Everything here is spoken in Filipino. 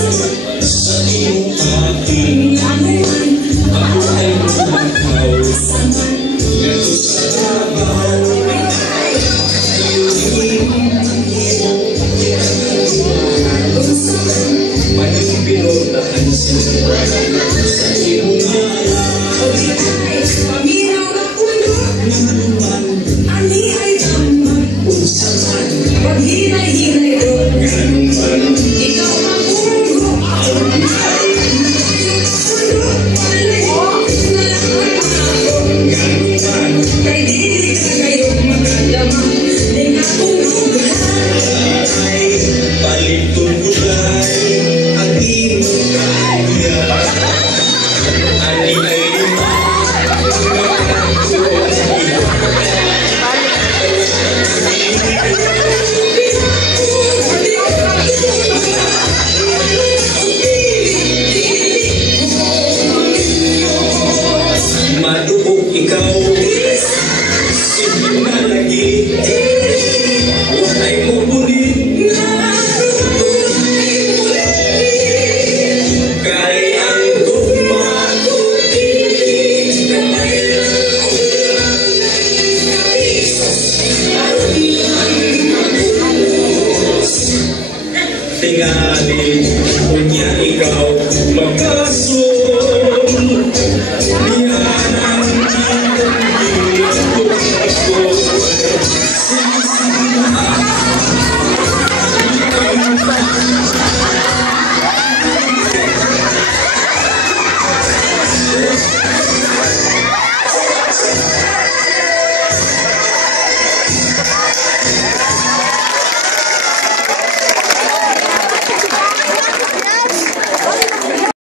Sa iyong aking anuman, ako ay lumakaw. Ngayon sa laban, Maning pinutaan siya sa iyong Paminaw na puno, ani ay tamang unsaman. paghinay-hinay ron. Ganuman, Ikaw ang puno, ako ang ay. Puno, palayo, nalaman ako. ganuman, Kay dili ka ngayong magandama, di nga tulugan. ay balitong gulay ang iyong kaya. Ani ay lima, madubog ikaw, sige na lagi, walay mo ulit. Kaya ang gumagutin kamay tingali, kunya ikaw, mga